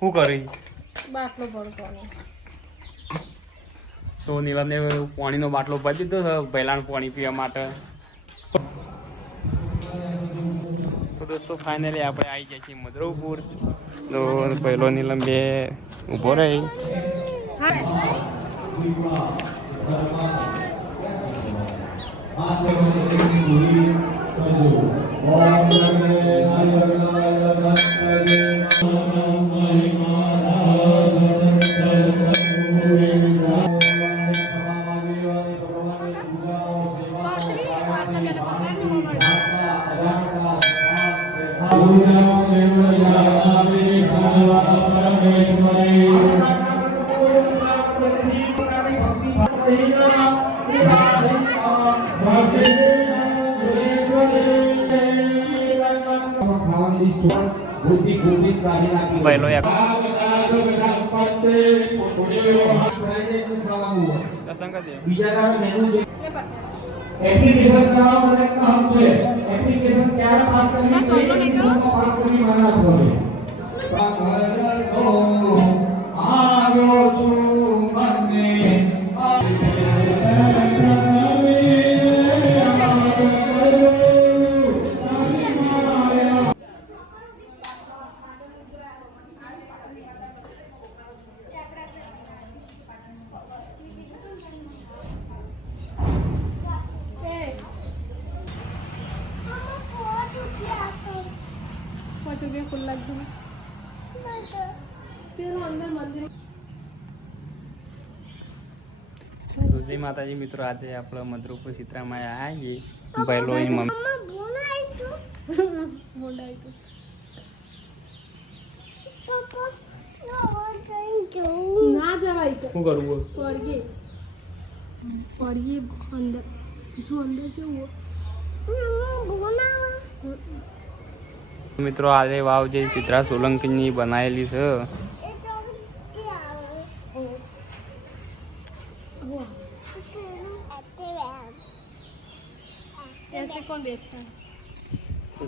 શું કરી બાટલો ભરતો તો નીલમને પાણીનો બાટલો ભરી દીધો છે પહેલાં પાણી પીવા માટે. તો દોસ્તો ફાઇનલી આપણે આવી ગયા છીએ મધુરપુર. તો પહેલો નીલમ બે ઊભો રહી. પહેલો એપ્લિકેશન ચલાવવા માટે કામ છે. એપ્લિકેશન ક્યારે પાસ કરવી છે પાસ કરી મારા થોડે આવ્યો છું મને જય માતાજી મિત્રો, આજે આપણે મધુરપુર સીતરામાં આવ્યા છીએ. પહેલો મમ્મી ના જવાય તો શું કરવું પડીએ અંદર જો અંદર જવું મિત્રો. આજે વાવ જે ચિત્રા સોલંકીની બનાવેલી છે.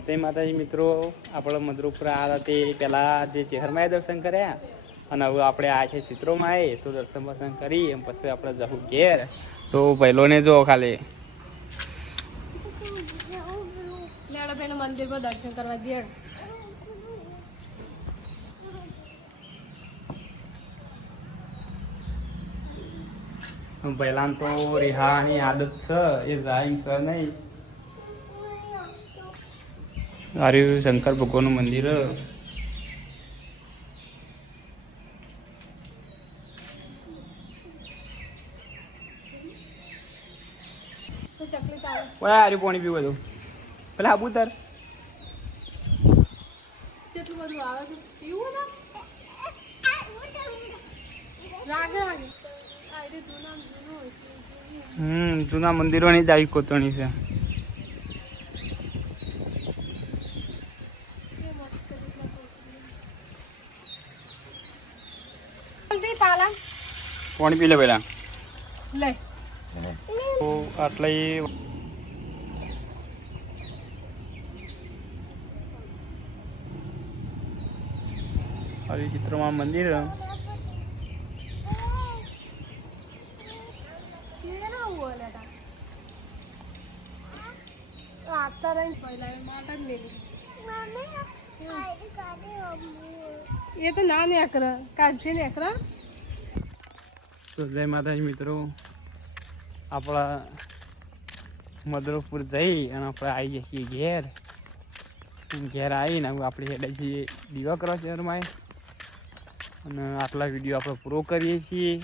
જય માતાજી મિત્રો, આપણે મધુરપુર આવ્યા તે પહેલાં જે ચેહરમાં દર્શન કર્યા અને હવે આપણે આ છે ચિત્રોમાં આવીએ તો દર્શન બર્શન કરી એમ પછી આપણે જવું ઘેર. તો પહેલોને જો ખાલી મંદિરમાં દર્શન કરવા જઈએ. પહેલાં તો રિહાની આદત છે એ જાય છે નહીં. આર્યું શંકર ભગવાનનું મંદિર. આર્યું પાણી પીવું બધું પેલા આબુ તાર કેટલું બધું આવે છે પીવું ને જૂના મંદિરોની જ આવી કોતરણી છે. પાણી પી લે પેલા લે આટલા ચિત્રમાં મંદિર. એ તો ના નેકર કાઢશે નેકર. તો જય માતાજી મિત્રો, આપણા મધુરપુર જઈ અને આપણે આવી જઈએ ઘેર. ઘેર આવીને આપણે હેડે છીએ દીવા કરવા શહેરમાં અને આટલા વિડીયો આપણે પૂરો કરીએ છીએ.